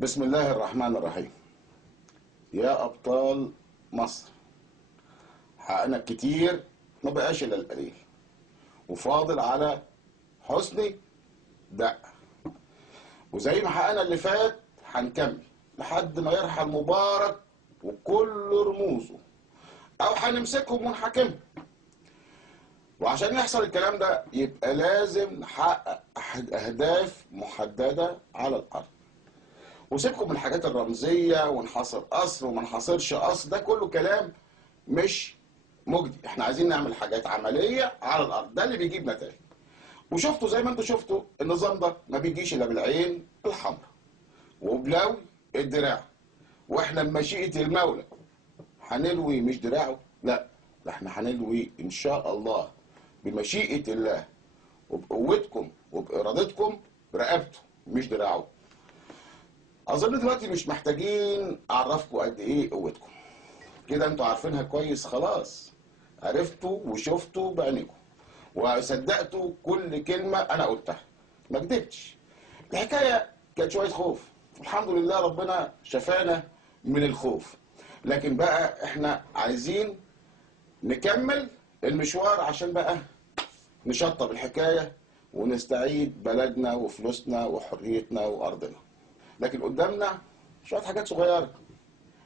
بسم الله الرحمن الرحيم. يا أبطال مصر، حققنا كتير، ما بقاش إلا القليل، وفاضل على حسني دقة. وزي ما حققنا اللي فات هنكمل لحد ما يرحل مبارك وكل رموزه، أو هنمسكهم ونحاكمهم. وعشان يحصل الكلام ده يبقى لازم نحقق أهداف محددة على الأرض. وسيبكم من الحاجات الرمزيه ونحاصر قصر وما نحاصرش قصر، ده كله كلام مش مجدي. احنا عايزين نعمل حاجات عمليه على الارض، ده اللي بيجيب نتائج. وشفتوا زي ما انتوا شفتوا النظام ده ما بيجيش الا بالعين الحمراء وبلوي الدراع. واحنا بمشيئه المولى هنلوي مش دراعه، لا، ده احنا هنلوي ان شاء الله بمشيئه الله وبقوتكم وبارادتكم برقبته مش دراعه. اظن دلوقتي مش محتاجين اعرفكم قد ايه قوتكم، كده انتوا عارفينها كويس. خلاص عرفتوا وشفتوا بعينيكم وصدقتوا كل كلمه انا قلتها، ما كدبتش. الحكايه كانت شويه خوف، الحمد لله ربنا شفانا من الخوف. لكن بقى احنا عايزين نكمل المشوار عشان بقى نشطب الحكايه ونستعيد بلدنا وفلوسنا وحريتنا وارضنا. لكن قدامنا شويه حاجات صغيره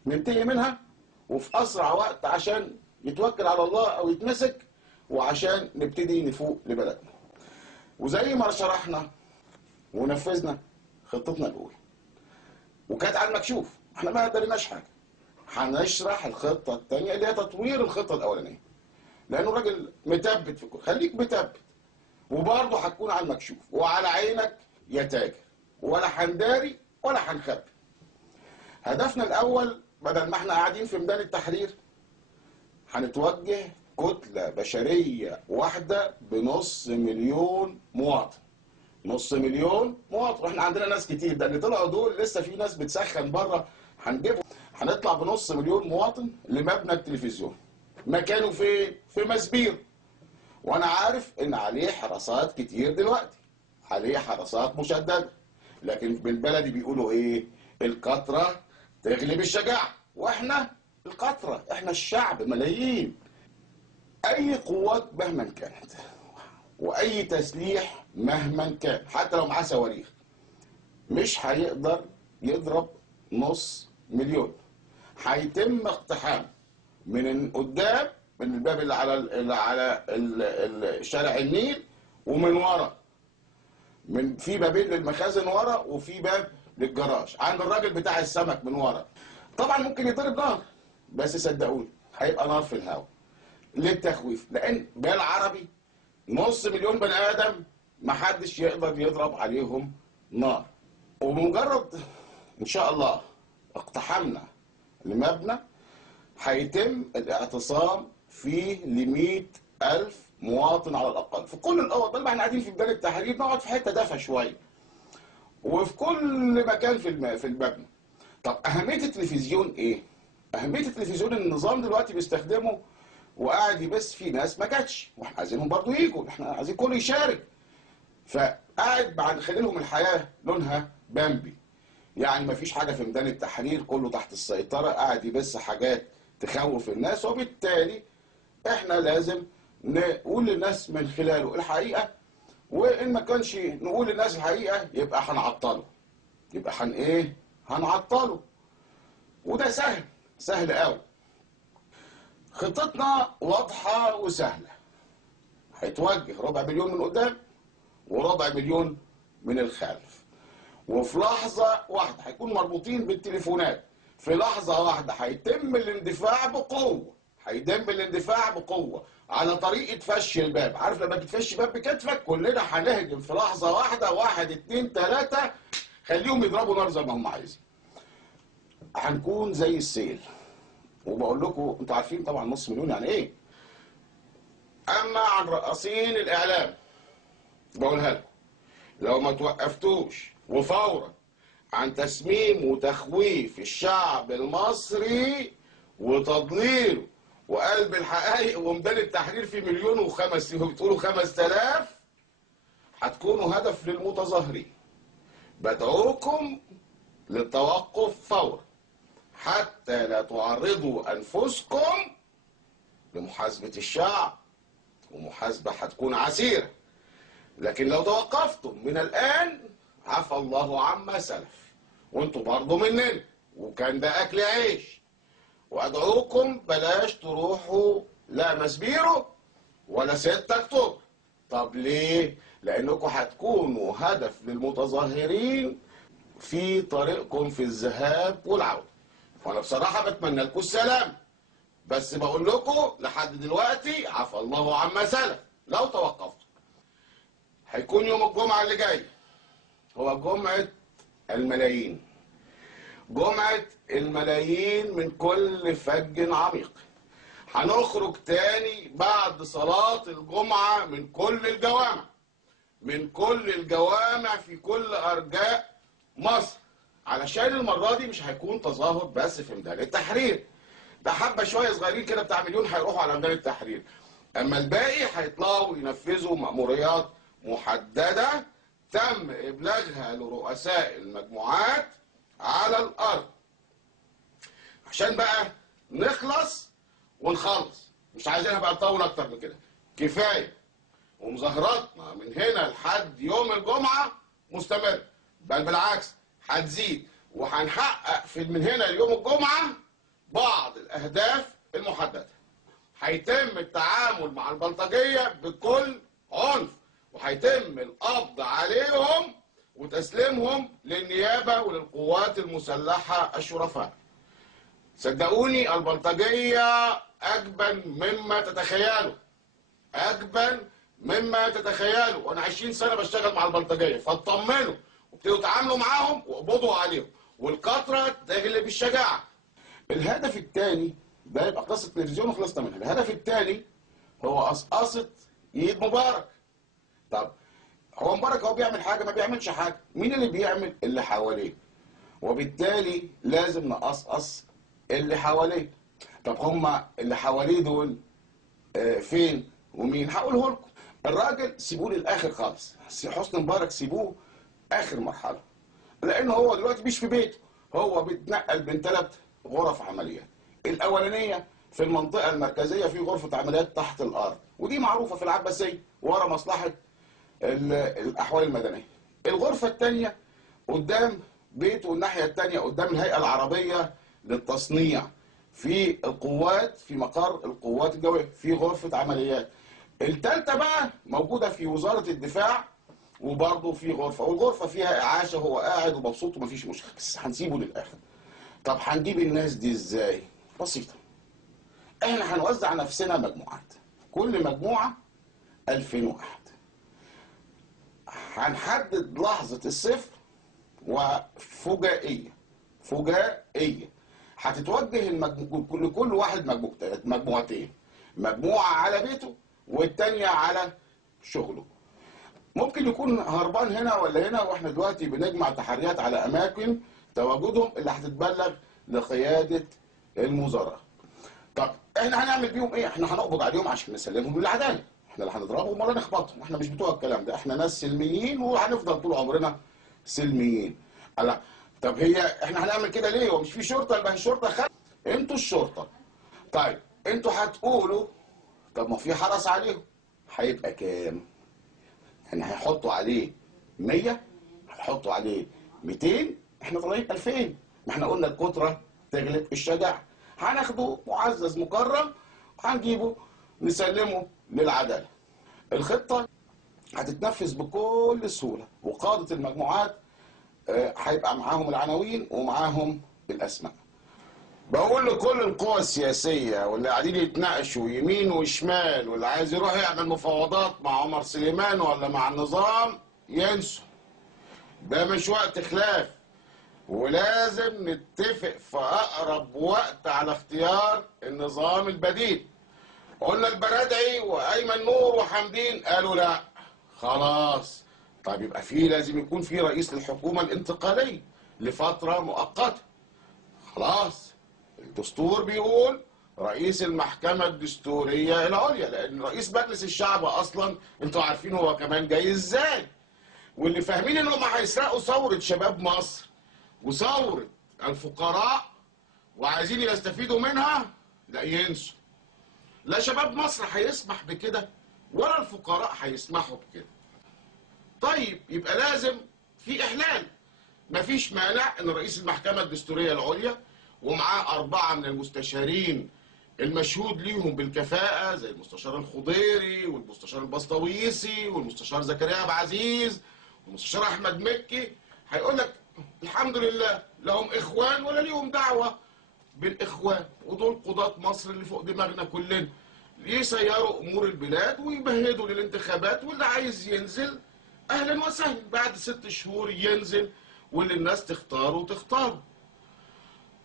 ننتهي منها وفي اسرع وقت عشان يتوكل على الله او يتمسك، وعشان نبتدي نفوق لبلدنا. وزي ما شرحنا ونفذنا خطتنا الاولى وكانت على المكشوف، احنا ما قدرناش حاجه. هنشرح الخطه الثانيه اللي هي تطوير الخطه الاولانيه، لانه الراجل متبت في كل، خليك متبت، وبرضه هتكون على المكشوف وعلى عينك يا تاجر، ولا هنداري ولا هنخبي. هدفنا الاول بدل ما احنا قاعدين في ميدان التحرير هنتوجه كتله بشريه واحده بنص مليون مواطن. نص مليون مواطن، واحنا عندنا ناس كتير، ده اللي طلعوا دول لسه في ناس بتسخن بره هنجيبهم. هنطلع بنص مليون مواطن لمبنى التلفزيون. مكانه فين؟ في مسبير. وانا عارف ان عليه حراسات كتير دلوقتي، عليه حراسات مشدده، لكن بالبلدي بيقولوا ايه؟ الكتره تغلب الشجاعه، واحنا الكتره، احنا الشعب ملايين. اي قوات مهما كانت واي تسليح مهما كان، حتى لو معاه صواريخ، مش هيقدر يضرب نص مليون. هيتم اقتحام من قدام، من الباب اللي على شارع النيل، ومن ورا، من في بابين للمخازن ورا وفي باب للجراج عند الراجل بتاع السمك من ورا. طبعا ممكن يضرب نار، بس صدقوني هيبقى نار في الهواء للتخويف، لان بالعربي نص مليون بني ادم محدش يقدر يضرب عليهم نار. وبمجرد ان شاء الله اقتحمنا لمبنى هيتم الاعتصام فيه ل100,000 مواطن على الاقل في كل الاوض. بدل ما احنا قاعدين في ميدان التحرير نقعد في حته دافيه شويه، وفي كل مكان في المبنى. طب اهميه التلفزيون ايه؟ اهميه التلفزيون ان النظام دلوقتي بيستخدمه وقاعد يبث فيه ناس ما جاتش، واحنا عايزينهم برضو يجوا، احنا عايزين كله يشارك. فقاعد بعد خليلهم الحياه لونها بامبي، يعني ما فيش حاجه في ميدان التحرير، كله تحت السيطره، قاعد يبث حاجات تخوف الناس. وبالتالي احنا لازم نقول للناس من خلاله الحقيقه، وان ما كانش نقول للناس الحقيقه يبقى هنعطله، يبقى هنعطله. وده سهل، سهل قوي. خطتنا واضحه وسهله. هيتوجه ربع مليون من قدام وربع مليون من الخلف، وفي لحظه واحده هيكونوا مربوطين بالتليفونات. في لحظه واحده هيتم الاندفاع بقوه، هيتم الاندفاع بقوه على طريقه فش الباب. عارف لما تفش باب بكتفك؟ كلنا هنهجم في لحظه واحده، 1 2 3، خليهم يضربوا نار زي ما هم عايزين. هنكون زي السيل. وبقول لكم انتوا عارفين طبعا نص مليون يعني ايه. اما عن رقاصين الاعلام بقولها لكم، لو ما توقفتوش وفورا عن تسميم وتخويف الشعب المصري وتضليله وقلب الحقائق وميدان التحرير في مليون وخمس، بتقولوا 5000، هتكونوا هدف للمتظاهرين. بدعوكم للتوقف فورا حتى لا تعرضوا أنفسكم لمحاسبة الشعب، ومحاسبة هتكون عسيرة. لكن لو توقفتم من الآن عفى الله عما سلف، وانتوا برضه مننا، وكان ده أكل عيش. وأدعوكم بلاش تروحوا لا مسبيرو ولا 6 أكتوبر. طب ليه؟ لأنكم هتكونوا هدف للمتظاهرين في طريقكم في الذهاب والعودة. وأنا بصراحة بتمنى لكم السلام، بس بقول لكم لحد دلوقتي عفى الله عما سلف. لو توقفتوا هيكون يوم الجمعة اللي جاي هو جمعة الملايين، جمعة الملايين من كل فج عميق. هنخرج تاني بعد صلاة الجمعة من كل الجوامع، من كل الجوامع في كل أرجاء مصر، علشان المرة دي مش هيكون تظاهر بس في ميدان التحرير. ده حبة شوية صغيرين كده بتاع مليون هيروحوا على ميدان التحرير، أما الباقي هيطلعوا ينفذوا مأموريات محددة تم إبلاغها لرؤساء المجموعات على الأرض. عشان بقى نخلص ونخلص، مش عايزينها بقى تطول أكتر من كده، كفاية. ومظاهراتنا من هنا لحد يوم الجمعة مستمر، بل بالعكس هتزيد، وهنحقق من هنا ليوم الجمعة بعض الأهداف المحددة. هيتم التعامل مع البلطجية بكل عنف، وهيتم القبض عليهم وتسليمهم للنيابة وللقوات المسلحة الشرفاء. صدقوني البلطجية أجبن مما تتخيلوا، أجبن مما تتخيلوا. وأنا 20 سنة بشتغل مع البلطجية، فاطمنوا وابتدوا تعاملوا معاهم واقبضوا عليهم، والكثرة تغلب الشجاعة. الهدف الثاني ده يبقى قصة تلفزيون وخلصنا منها. الهدف الثاني هو قصقصة ايد مبارك. طب هو مبارك هو بيعمل حاجة؟ ما بيعملش حاجة. مين اللي بيعمل؟ اللي حواليه، وبالتالي لازم نقصقص اللي حواليه. طب هما اللي حواليه دول فين ومين؟ هقوله لكم. الراجل سيبوه للاخر خالص، حسني مبارك سيبوه اخر مرحله، لان هو دلوقتي مش في بيته، هو بيتنقل بين 3 غرف عمليات. الاولانيه في المنطقه المركزيه في غرفه عمليات تحت الارض، ودي معروفه في العباسيه ورا مصلحه الاحوال المدنيه. الغرفه الثانيه قدام بيته، والناحيه الثانيه قدام الهيئه العربيه للتصنيع في القوات، في مقر القوات الجويه في غرفه عمليات. الثالثه بقى موجوده في وزاره الدفاع، وبرضه في غرفه، والغرفه فيها اعاشه، هو قاعد ومبسوط ومفيش مشكله، بس هنسيبه للاخر. طب هنجيب الناس دي ازاي؟ بسيطه. احنا هنوزع نفسنا مجموعات، كل مجموعه 2000 واحد. هنحدد لحظه الصفر وفجائيه، فجائيه هتتوجه لكل واحد مجموعتين، مجموعه على بيته والتانيه على شغله. ممكن يكون هربان هنا ولا هنا، واحنا دلوقتي بنجمع تحريات على اماكن تواجدهم اللي هتتبلغ لقياده الموزاره. طب احنا هنعمل بيهم ايه؟ احنا هنقبض عليهم عشان نسلمهم للعداله، احنا اللي هنضربهم ولا نخبطهم، احنا مش بتوع الكلام ده، احنا ناس سلميين وهنفضل طول عمرنا سلميين. لا طب احنا هنعمل كده ليه؟ ومش في شرطه؟ يبقى الشرطه انتوا الشرطه. طيب انتوا هتقولوا طب ما في حرس عليهم، هيبقى كام؟ يعني هيحطوا عليه 100، هيحطوا عليه 200، احنا طالعين 2000. ما احنا قلنا الكتره تغلب الشجاعه. هناخده معزز مكرم وهنجيبه نسلمه للعداله. الخطه هتتنفذ بكل سهوله، وقاده المجموعات هيبقى معاهم العناوين ومعاهم الاسماء. بقول لكل القوى السياسيه واللي قاعدين يتناقشوا يمين وشمال، واللي عايز يروح يعمل مفاوضات مع عمر سليمان ولا مع النظام، ينسوا، ده مش وقت خلاف، ولازم نتفق في اقرب وقت على اختيار النظام البديل. قلنا البرادعي وايمن نور وحمدين قالوا لا، خلاص. طيب يبقى لازم يكون في رئيس للحكومه الانتقاليه لفتره مؤقته. خلاص، الدستور بيقول رئيس المحكمة الدستورية العليا، لأن رئيس مجلس الشعب أصلا أنتوا عارفين هو كمان جاي إزاي، واللي فاهمين إنهم هيسرقوا ثورة شباب مصر وثورة الفقراء وعايزين يستفيدوا منها، لا ينسوا. لا شباب مصر هيسمح بكده ولا الفقراء هيسمحوا بكده. طيب يبقى لازم في إحلال. مفيش مانع ان رئيس المحكمة الدستورية العليا ومعاه 4 من المستشارين المشهود ليهم بالكفاءة زي المستشار الخضيري والمستشار البسطويسي والمستشار زكريا عبد العزيز والمستشار احمد مكي، هيقول لك الحمد لله لهم اخوان ولا ليهم دعوة بالاخوان، ودول قضاة مصر اللي فوق دماغنا كلنا، يسيروا امور البلاد ويمهدوا للانتخابات، واللي عايز ينزل اهلا وسهلا بعد 6 شهور ينزل، واللي الناس تختاره وتختاره.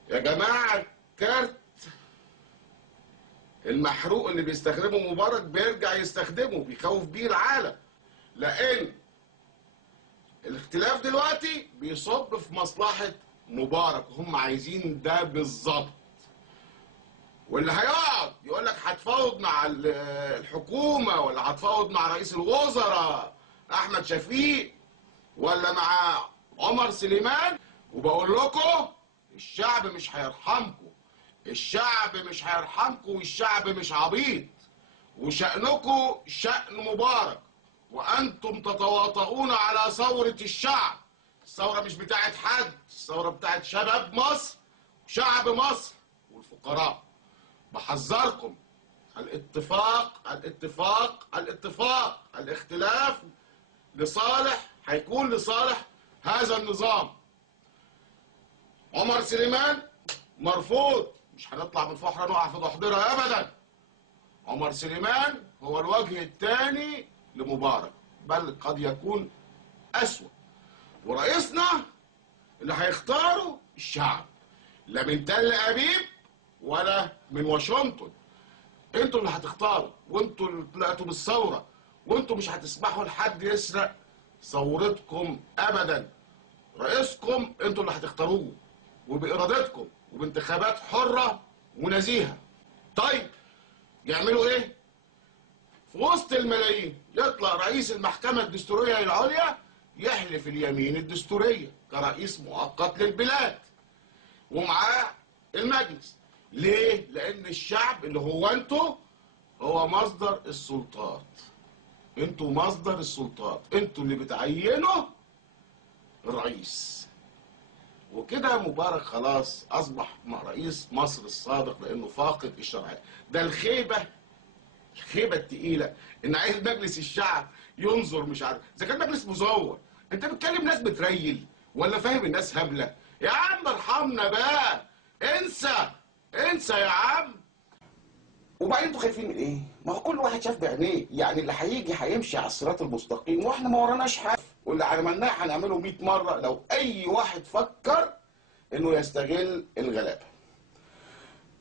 يا جماعة كارت المحروق اللي بيستخدمه مبارك بيرجع يستخدمه، بيخوف بيه العالم، لأن الاختلاف دلوقتي بيصب في مصلحة مبارك، هم عايزين ده بالظبط. واللي هيقعد يقول لك هتفاوض مع الحكومة ولا هتفاوض مع رئيس الوزراء أحمد شفيق ولا مع عمر سليمان، وبقول لكم الشعب مش هيرحمكم، الشعب مش هيرحمكم، والشعب مش عبيط، وشأنكم شأن مبارك، وأنتم تتواطؤون على ثورة الشعب. الثورة مش بتاعت حد، الثورة بتاعت شباب مصر وشعب مصر والفقراء. بحذركم، الاتفاق الاتفاق الاتفاق، الاختلاف لصالح، هيكون لصالح هذا النظام. عمر سليمان مرفوض، مش هنطلع من فحرة نقع في ضحضرة ابدا. عمر سليمان هو الوجه الثاني لمبارك، بل قد يكون اسوأ. ورئيسنا اللي هيختاره الشعب، لا من تل ابيب ولا من واشنطن. انتوا اللي هتختاروا، وانتوا اللي طلعتوا بالثوره، وانتوا مش هتسمحوا لحد يسرق ثورتكم ابدا. رئيسكم انتوا اللي هتختاروه، وبارادتكم وبانتخابات حره ونزيهه. طيب يعملوا ايه؟ في وسط الملايين يطلع رئيس المحكمه الدستوريه العليا يحلف اليمين الدستوريه كرئيس مؤقت للبلاد، ومعاه المجلس. ليه؟ لان الشعب اللي هو انتوا هو مصدر السلطات. انتوا مصدر السلطات، انتوا اللي بتعينوا الرئيس. وكده مبارك خلاص اصبح رئيس مصر الصادق، لانه فاقد الشرعيه. ده الخيبه التقيله ان عايز مجلس الشعب ينظر، مش عارف اذا كان مجلس مزور. انت بتكلم ناس بتريل ولا فاهم الناس هبله؟ يا عم ارحمنا بقى، انسى انسى يا عم. وبعدين انتوا خايفين من ايه؟ ما هو كل واحد شاف بعينيه، يعني اللي هيجي هيمشي على الصراط المستقيم، واحنا ما وراناش حاجه، واللي عملناه هنعمله 100 مره لو اي واحد فكر انه يستغل الغلابه.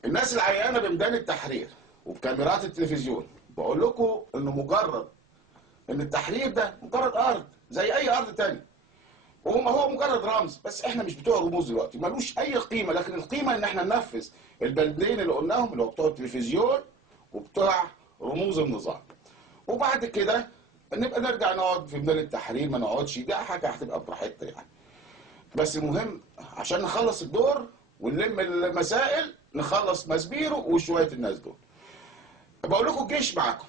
الناس العيانه بميدان التحرير وبكاميرات التلفزيون بقول لكم انه مجرد ان التحرير ده مجرد ارض زي اي ارض تاني، هو مجرد رمز، بس احنا مش بتوع رموز دلوقتي، ملوش اي قيمه. لكن القيمه ان احنا ننفذ البلدين اللي قلناهم، اللي هو بتوع التلفزيون وبتوع رموز النظام. وبعد كده نبقى نرجع نقعد في ميدان التحرير، ما نقعدش، دي حاجه هتبقى براحتنا يعني. بس المهم عشان نخلص الدور ونلم المسائل، نخلص مسبيرو وشويه الناس دول. بقول لكم الجيش معاكم،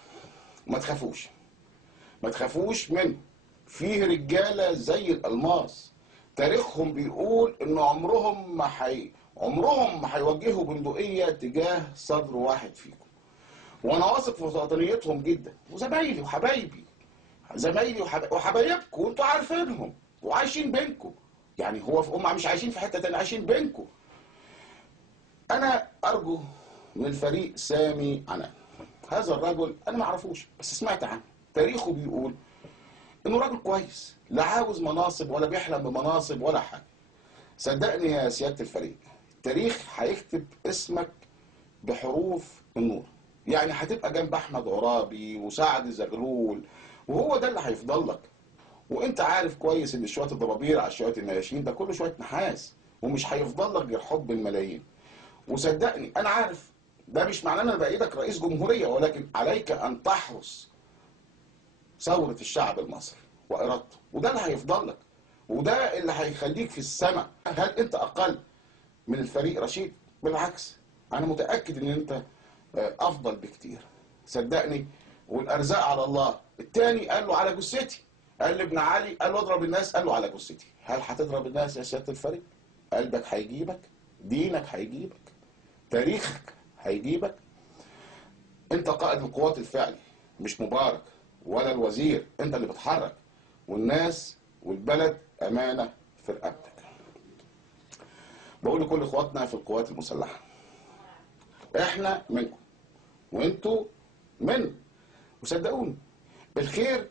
ما تخافوش، ما تخافوش منه. فيه رجاله زي الالماس، تاريخهم بيقول ان عمرهم ما هيوجهوا بندقيه تجاه صدر واحد فيكم. وانا واثق في وطنيتهم جدا، وزمايلي وحبايبي، زمايلي وحبايبكم، وانتوا عارفينهم وعايشين بينكم. يعني هم مش عايشين في حته تانيه، عايشين بينكم. انا ارجو من الفريق سامي عنان. هذا الرجل انا ما اعرفوش، بس سمعت عنه، تاريخه بيقول انه راجل كويس، لا عاوز مناصب ولا بيحلم بمناصب ولا حاجه. صدقني يا سياده الفريق، التاريخ هيكتب اسمك بحروف النور، يعني هتبقى جنب احمد عرابي وسعد زغلول، وهو ده اللي هيفضل لك. وانت عارف كويس ان شويه الضبابير على شويه النياشين ده كله شويه نحاس، ومش هيفضل لك غير حب الملايين. وصدقني انا عارف ده مش معناه ان انا بايدك رئيس جمهوريه، ولكن عليك ان تحرس ثوره الشعب المصري وارادته، وده اللي هيفضل لك. وده اللي هيخليك في السماء. هل انت اقل من الفريق رشيد؟ بالعكس، انا متاكد ان انت افضل بكتير، صدقني. والارزاق على الله. التاني قال له على جثتي، قال لابن علي، قال له اضرب الناس، قال له على جثتي. هل هتضرب الناس يا سياده الفريق؟ قلبك هيجيبك، دينك هيجيبك، تاريخك هيجيبك. انت قائد القوات الفعلي، مش مبارك ولا الوزير. انت اللي بتحرك، والناس والبلد امانه في رقبتك. بقول لكل اخواتنا في القوات المسلحه، احنا منكم وانتوا من، وصدقوني الخير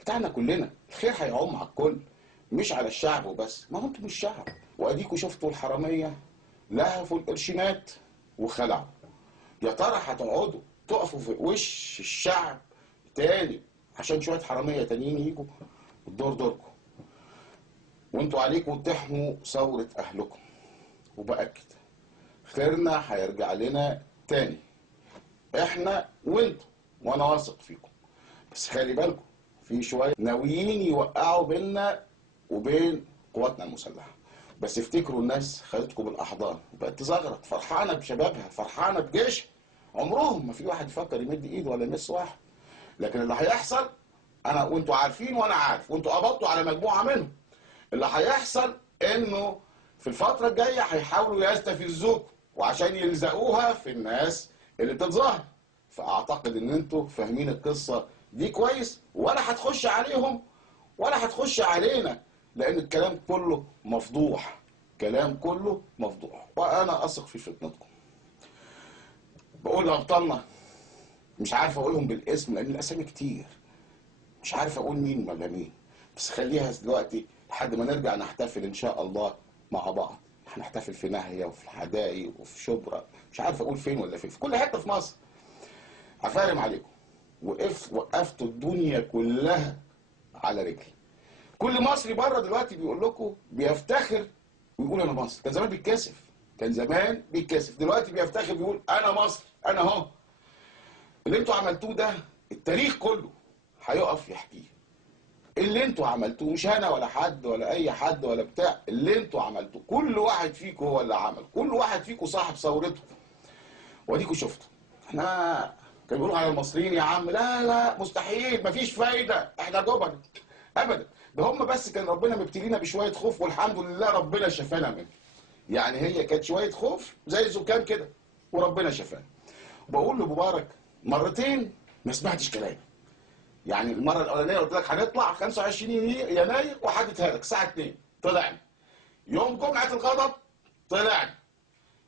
بتاعنا كلنا. الخير هيعم على الكل، مش على الشعب وبس. ما هو انتوا مش شعب، واديكوا شفتوا الحراميه لهفوا القرشينات وخلعوا. يا ترى هتقعدوا تقفوا في وش الشعب تاني عشان شويه حراميه تانيين يجوا؟ الدور دوركم، وانتوا عليكم تحموا ثوره اهلكم. وبأكد خيرنا هيرجع لنا تاني، احنا وانتوا، وانا واثق فيكم. بس خلي بالكم، في شويه ناويين يوقعوا بيننا وبين قواتنا المسلحه. بس افتكروا الناس خدتكم بالاحضان، بقت تزغرط، فرحانه بشبابها، فرحانه بجيشها. عمرهم ما في واحد يفكر يمد ايده ولا يمس واحد. لكن اللي هيحصل، انا وانتوا عارفين وانا عارف، وانتوا قبضتوا على مجموعه منهم. اللي هيحصل انه في الفتره الجايه هيحاولوا يستفزوكم، وعشان يلزقوها في الناس اللي بتتظاهر. فاعتقد ان انتوا فاهمين القصه دي كويس، ولا هتخش عليهم ولا هتخش علينا، لان الكلام كله مفضوح، كلام كله مفضوح. وانا اثق في فطنتكم. بقول لابطالنا، مش عارف اقولهم بالاسم لان الاسامي كتير، مش عارف اقول مين ولا مين. بس خليها دلوقتي لحد ما نرجع نحتفل ان شاء الله مع بعض. هنحتفل في ناهيه وفي الحدائق وفي شبرا، مش عارف اقول فين ولا فين، في كل حته في مصر. عفارم عليكم، وقفتوا الدنيا كلها على رجل. كل مصري بره دلوقتي بيقول لكم، بيفتخر ويقول انا مصر. كان زمان بيتكسف، كان زمان بيتكسف، دلوقتي بيفتخر بيقول انا مصر، انا اهو. اللي انتوا عملتوه ده التاريخ كله هيقف يحكيه. اللي انتوا عملتوه، مش انا ولا حد ولا اي حد ولا بتاع، اللي انتوا عملتوه كل واحد فيكم هو اللي عمل، كل واحد فيكم صاحب ثورته. واديكوا شفتوا. احنا كانوا بيقولوا على المصريين يا عم لا لا مستحيل، مفيش فايده، احنا جبن. ابدا، ده هم بس كان ربنا مبتلينا بشويه خوف، والحمد لله ربنا شفانا منه. يعني هي كانت شويه خوف زي الزكام كده، وربنا شفانا. بقول لمبارك مرتين ما سمعتش كلامي. يعني المره الاولانيه قلت لك هنطلع 25 يناير وحددها لك الساعه 2، طلعنا. يوم جمعه الغضب طلعنا.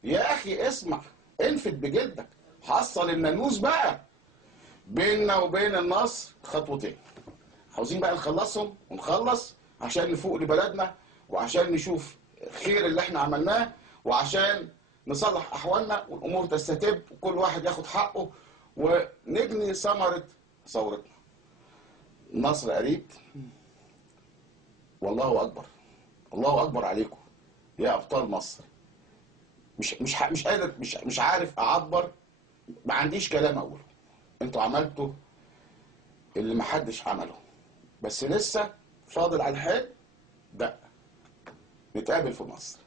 يا اخي اسمع، انفد بجلدك، حصل الناموس بقى. بيننا وبين النصر خطوتين، عاوزين بقى نخلصهم ونخلص عشان نفوق لبلدنا، وعشان نشوف خير اللي احنا عملناه، وعشان نصلح احوالنا والامور تستتب وكل واحد ياخد حقه، ونجني ثمره ثورتنا. النصر قريب، والله اكبر، الله اكبر عليكم يا ابطال مصر. مش قادر، مش عارف اعبر، ما عنديش كلام اقوله. انتوا عملتوا اللي محدش عمله، بس لسه فاضل على الحال ده. نتقابل في مصر.